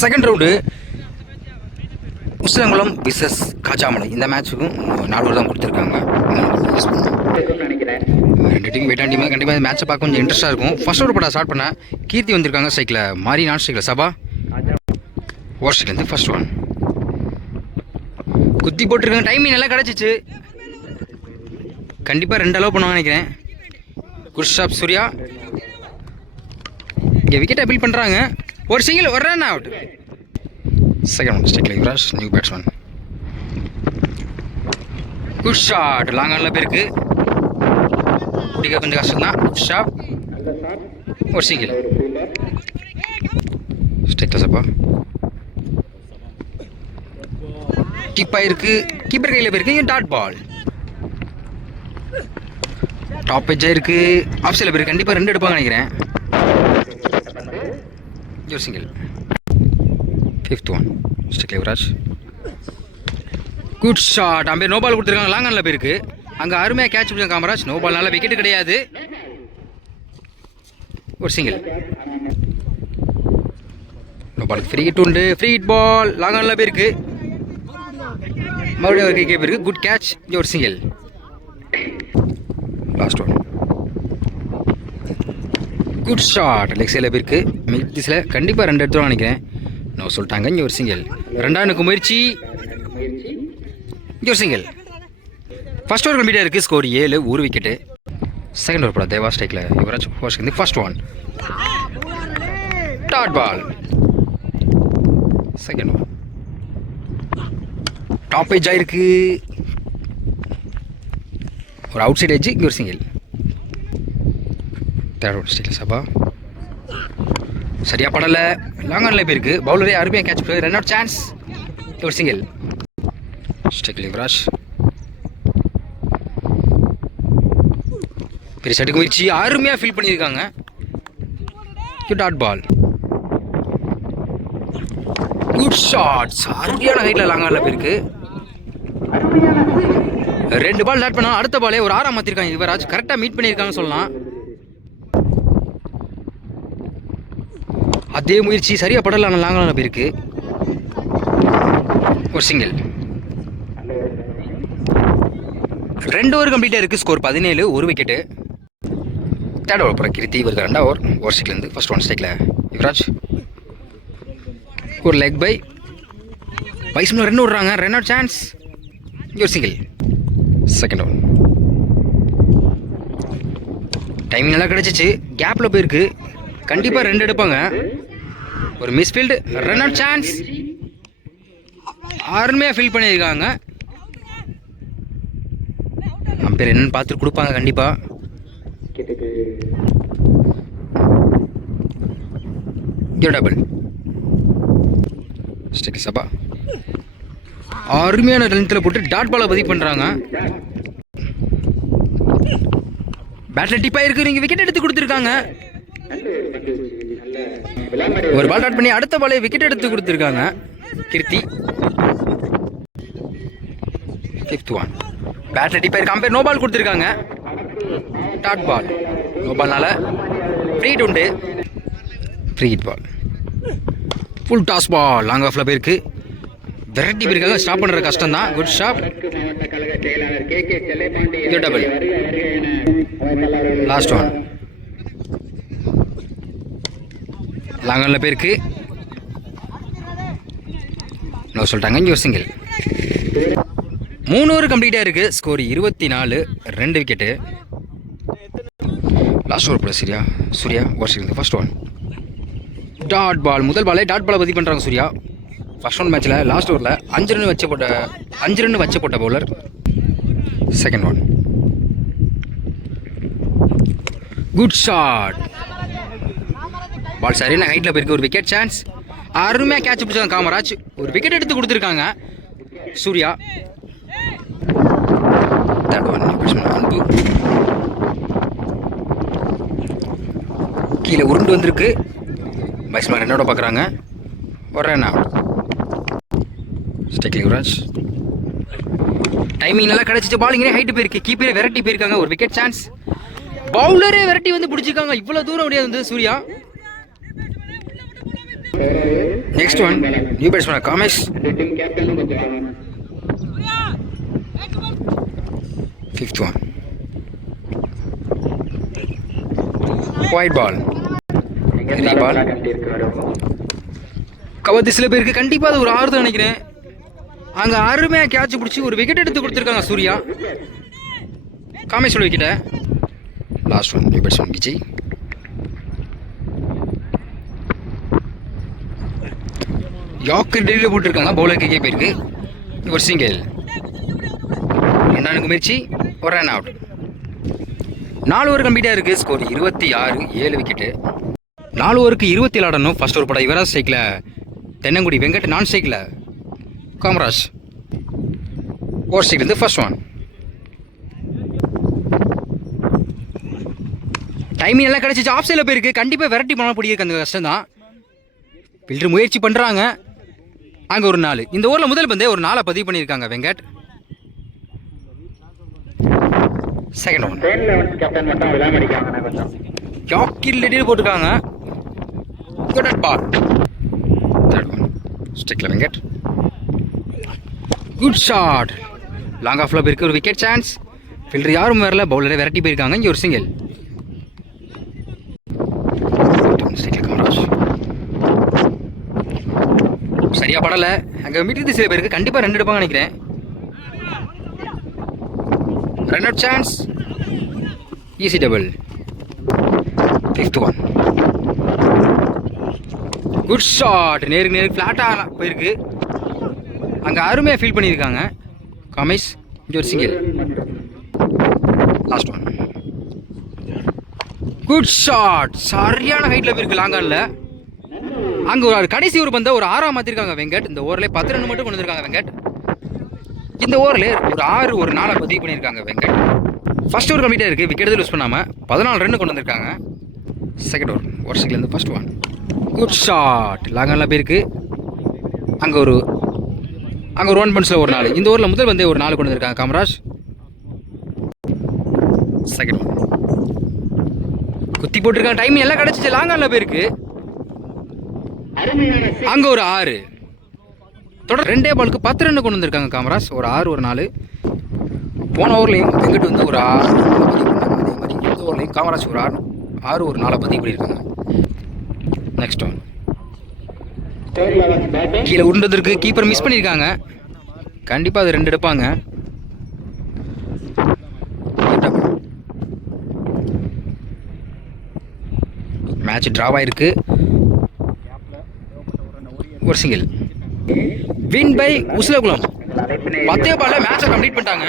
Second round Usilankulam versus Kajamalai. இந்த மேட்ச்சுக்கும் 4 over தான் கொடுத்துருக்காங்க. ரெண்டு டீம் வெயிட்டான டீம். கண்டிப்பாக இந்த மேட்ச்சை பார்க்க கொஞ்சம் இன்ட்ரெஸ்ட்டாக இருக்கும். ஃபர்ஸ்ட் ஓவர் படம் ஸ்டார்ட் பண்ண கீர்த்தி வந்திருக்காங்க ஸ்ட்ரைக்கில், மாறி நான் ஸ்ட்ரைக்கில், சபா ஓவர் ஸ்ட்ரைக்லேருந்து ஃபர்ஸ்ட் ஒன் குத்தி போட்டிருக்காங்க. டைமிங் நல்லா கிடச்சிச்சு. கண்டிப்பாக 2 அலோவ் பண்ணுவாங்க நினைக்கிறேன். Good shot Surya. இங்கே விக்கெட்டை அப்பீல் பண்ணுறாங்க. ஒரு சிங்கிள், ஒரு ரன் அவுட். செகண்ட் ஒன் ஸ்ட்ரைக்கில் Yuvraj, new batsman. Good shot. Long ஆனில் போயிருக்கு, பிடிக்க கொஞ்சம் கஷ்டம் தான். குட் ஷாட், ஒரு சிங்கிள். ஸ்ட்ரைக்கில் சப்பா கீப் ஆயிருக்கு, கீப்பர் கையில் போயிருக்கு. டாட் பால் டாப் எஜ்ஜாக இருக்கு, ஆஃப் சைடில் போயிருக்கு. கண்டிப்பாக 2 எடுப்பாங்க நினைக்கிறேன். ஒரு சிங்கிள். ஃபிஃப்த் ஒன் ஸ்ட்ரைக்கில் Yuvraj. Good shot. Umpire no ball கொடுத்துருக்காங்க. லாங் ஆனில் போயிருக்கு. அங்கே அருமையாக கேட்ச் பிடிச்ச காமராஜ். நோ பால்னால விக்கெட்டு கிடையாது. ஒரு சிங்கிள். நோ பாலுக்கு ஃப்ரீ ஹிட் உண்டு. ஃப்ரீ ஹிட் பால் லாங் ஆனில் போயிருக்கு. மறுபடியும் ஒரு கை போயிருக்கு. Good catch. இங்கே ஒரு single. Last one good shot. Leg சைடில் போயிருக்கு. மிட் திஸில் கண்டிப்பாக 2 எடுத்துருவாங்க நினைக்கிறேன். நோ சொல்லிட்டாங்க. இங்கே ஒரு சிங்கிள். 2 முயற்சி. இங்கே ஒரு சிங்கிள். ஃபர்ஸ்ட் ஓவர் கம்ப்ளீட்டாக இருக்குது. Score 7, 1 wicket. செகண்ட் ஓவர் படம் தேவா ஸ்ட்ரைக்கில் Yuvraj first first one dot ball. Second one top edge ஆயிருக்கு. ஒரு அவுட் சைட் எஜ்ஜு. இங்கே ஒரு சிங்கிள். தேர்ட் ஒன் ஸ்ட்ரைக்கில் சபா சரியாக படலை. லாங் ஆனில் போயிருக்கு. பவுலரே அருமையாக கேட்ச் பண்ணி ரன் அவுட் சான்ஸ். ஒரு சிங்கிள். ஸ்ட்ரைக்கில் யுவராஜ் பெரிய சட்டுக்கு முயற்சி. அருமையாக ஃபீல் பண்ணியிருக்காங்க. Dot ball. Good shots. அருமையான ஹைட்டில் லாங் ஆனில் போயிருக்கு. 2 பால் டாட் பண்ணால் அடுத்த பாலே ஒரு 6 மாற்றிருக்காங்க. யுவராஜ் கரெக்டாக மீட் பண்ணியிருக்காங்கன்னு சொல்லலாம். அதே முயற்சி சரியாக படலான லாங் ஆனில் போயிருக்கு. ஒரு சிங்கிள். 2 ஓவர் கம்ப்ளீட்டாக இருக்குது. Score 17, 1 wicket. தேர்ட் ஓவர் போகிற கீர்த்தி வருது. 2 ஓவர் ஓவர் ஸ்ட்ரைக்லேருந்து ஃபர்ஸ்ட் ஒன் ஸ்ட்ரைக்கில் யுவராஜ். ஒரு லெக் பை. வயசுல 2 விடுறாங்க. Run out chance. இங்கே ஒரு சிங்கிள். செகண்ட் ஒன் டைமிங் நல்லா கிடச்சிச்சு. கேப்பில் போயிருக்கு. கண்டிப்பாக 2 எடுப்பாங்க. ஒரு மிஸ்ஃபீல்டு. Run out chance. அருமையாக ஃபீல் பண்ணியிருக்காங்க. அம்பேர் என்னன்னு பார்த்துட்டு கொடுப்பாங்க கண்டிப்பாக. டபுள் ஸ்ட்ரைக் சபா அருமையான லென்த்தில் போட்டு டாட் பாலை பதிவு பண்ணுறாங்க. பேட்டில் டிப்பாக இருக்கு. நீங்கள் விக்கெட் எடுத்து கொடுத்துருக்காங்க. ஒரு பால் டாட் பண்ணி அடுத்த பாலே விக்கெட் எடுத்து கொடுத்துருக்காங்க கீர்த்தி. ஃபிஃப்த் ஒன் பேட்டில் டிப்பாக இருக்கு. அம்பேர் நோ பால் கொடுத்துருக்காங்க. Dot ball. நோ பால்னால ஃப்ரீ ஹிட் உண்டு. Free hit ball. Full toss ball long ஆஃபில் போயிருக்கு. வெரைட்டி போயிருக்காங்க. ஸ்டாப் பண்ணுற கஷ்டம் தான். Good shot. Double. Last one long ஆனில் போயிருக்கு. நோ சொல்லிட்டாங்க. இங்கே ஒரு சிங்கிள். 3 ஓவர் கம்ப்ளீட்டாக இருக்குது. Score 24, 2 wicket. லாஸ்ட் ஓவர் போல Surya over first one dot ball. முதல் பாலே டாட் பாலை பதிவு பண்ணுறாங்க சூர்யா. ஃபர்ஸ்ட் ஒன் மேட்ச்சில் லாஸ்ட் ஓவரில் 5 ரன் வச்ச போட்ட bowler. Second one good shot. Ball சரியான ஹைட்டில் போயிருக்கு. ஒரு விக்கெட் சான்ஸ். அருமையாக கேட்ச் பிடிச்சாங்க காமராஜ். ஒரு விக்கெட் எடுத்து கொடுத்துருக்காங்க சூர்யா. தேர்ட் ஒன் அன்பு கீழே உருண்டு வந்திருக்கு. பேட்ஸ்மேன் என்னோட பார்க்குறாங்க. ஒரு ரன் அவுட். ஸ்ட்ரைக்கில் யுவராஜ். டைமிங் நல்லா கிடச்சிச்சு. பாலிங்கே ஹைட்டு போயிருக்கு. கீப்பரே விரட்டி போயிருக்காங்க. ஒரு விக்கெட் சான்ஸ். பவுலரே விரட்டி வந்து பிடிச்சிருக்காங்க. இவ்வளோ தூரம் முடியாது வந்து Surya. Next one new batsman Kamesh. Fifth one wide ball. Ball கவர்த்தி சில பேருக்கு கண்டிப்பாக அது ஒரு ஆறுதல் நினைக்கிறேன். அங்கே அருமையாக கேட்ச் பிடிச்சி ஒரு விக்கெட் எடுத்து கொடுத்துருக்காங்க சூர்யா. காமேஷோட விக்கெட்டை. Last one new batsman Vijay. Yorker டெல்லியில் போட்டிருக்காங்க. பவுலர் கேக்கே போயிருக்கு. ஒரு சிங்கிள். 2 முயற்சி, ஒரு ரன் அவுட். 4 ஓவர் கம்ப்ளீட்டாக இருக்குது. Score 26, 7 wicket. 4 ஓவருக்கு 27 ஆடணும். ஃபர்ஸ்ட் ஓவர் படம் யுவராஜ் ஸ்ட்ரைக்கில் தென்னங்குடி வெங்கட், நான் ஸ்ட்ரைக்கில் காமராஜ். ஓவர் ஸ்ட்ரைக்லேருந்து ஃபர்ஸ்ட் ஒன். டைமிங் எல்லாம் கிடச்சிச்சு. ஆஃப் சைடில் போயிருக்கு. கண்டிப்பாக வெரைட்டி பண்ண பிடிக்க அந்த கஷ்டம் தான். பில்டர் முயற்சி பண்ணுறாங்க. அங்கே ஒரு 4. இந்த ஓவரில் முதல் பந்தே ஒரு 4 பதிவு பண்ணியிருக்காங்க வெங்கட். செகண்ட் ஒன் யாக்கில் லெட்டில் போட்டிருக்காங்க. பால். தேர்ட் ஒன் ஸ்ட்ரைக்கில் வெங்கட். Good shot. லாங் ஆஃப்ல போயிருக்கு. ஒரு விக்கெட் சான்ஸ். ஃபீல்டர் யாரும் வரல. பவுலரை விரட்டி போயிருக்காங்க. இங்கே ஒரு சிங்கிள். சரியா படலை. அங்கே மீட்டது சில பேருக்கு கண்டிப்பாக 2 எடுப்பாங்க நினைக்கிறேன். Run out chance. Easy double. Fifth one good shot. நேருக்கு ஃப்ளாட்டாக போயிருக்கு. அங்கே அருமையாக ஃபீல் பண்ணியிருக்காங்க காமேஷ். இங்கே ஒரு single. Last one good shot. சரியான ஹைட்டில் போயிருக்கு லாங்கானில். அங்கே ஒரு கடைசி ஒரு பந்தை ஒரு 6 மாற்றிருக்காங்க வெங்கட். இந்த ஓவரில் 10 ரன் மட்டும் கொண்டு வந்திருக்காங்க வெங்கட். இந்த ஓவரில் ஒரு 6, ஒரு 4 பதிவு பண்ணியிருக்காங்க வெங்கட். ஃபர்ஸ்ட் ஓவர் கம்ப்ளீட்டாக இருக்குது. விக்கெட் யூஸ் பண்ணாமல் 14 ரன் கொண்டு வந்திருக்காங்க. செகண்ட் ஓவர் ஓவர்ஸ்லேருந்து ஃபர்ஸ்ட் ஒன் குட் ஷாட். லாங்கானில் போயிருக்கு. அங்கே ஒரு 1 பன்ஸில் ஒரு 4. இந்த ஓவரில் முதல் பந்தே ஒரு 4 கொண்டு வந்திருக்காங்க காமராஜ். செகண்ட் ஒன் குத்தி போட்டிருக்காங்க. டைம் எல்லாம் கிடச்சிச்சு. லாங்கானில் போயிருக்கு. அங்கே ஒரு 6. தொடர் 2 பாலுக்கு 10 ரன் கொண்டு வந்திருக்காங்க காமராஜ். ஒரு 6, ஒரு 4. போன ஓவர்லையும் வெங்கட் வந்து ஒரு 6 பதிவு பண்ணாங்க. அதே மாதிரி இந்த ஓவர்லையும் காமராஜ் ஒரு 6, ஒரு 4 பதிவு பண்ணியிருக்காங்க. நெக்ஸ்ட் ஒன் கீழே உருண்டதற்கு கீப்பர் மிஸ் பண்ணியிருக்காங்க. கண்டிப்பாக அது 2 எடுப்பாங்க. மேட்ச் டிராவ் ஆயிருக்கு. ஒரு சிங்கிள். Win by உசிலகுளம். 10 பால்ல மேட்சை கம்ப்ளீட் பண்ணிட்டாங்க.